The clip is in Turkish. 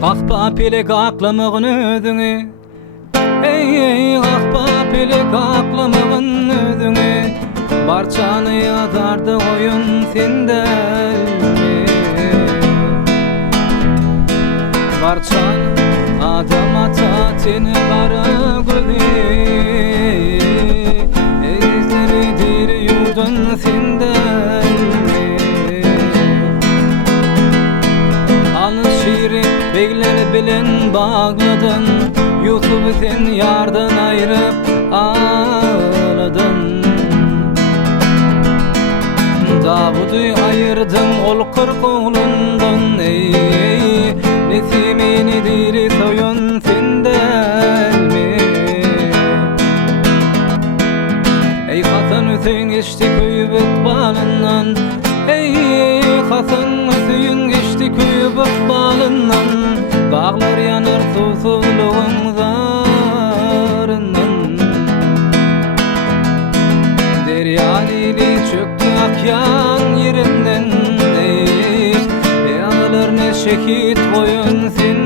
Kakpa pelek aklamağın ödüňe, ey kakpa pelek aklamağın ödüňe, barçany ýadardy goýun sendelmi? Barçany adam ata seni gara gözi, ezleri dir ýurdun sendelmi? Alnys şiiri begleri bilen bagladın, Yusuf sen yardan ayrıp ağladın. Davudy ayırdın ol kırk oğlundan, ey nesimini diri soyun sendelmi? Ey Hasan Hüseyin geçti köyübet balından, ey Hasan Hüseyin geçti köyübet balından, dağlar yanar susuzluğun zarından. Derya dili çöktü akyan yerinden, ey ağlar ne şehit koyun sen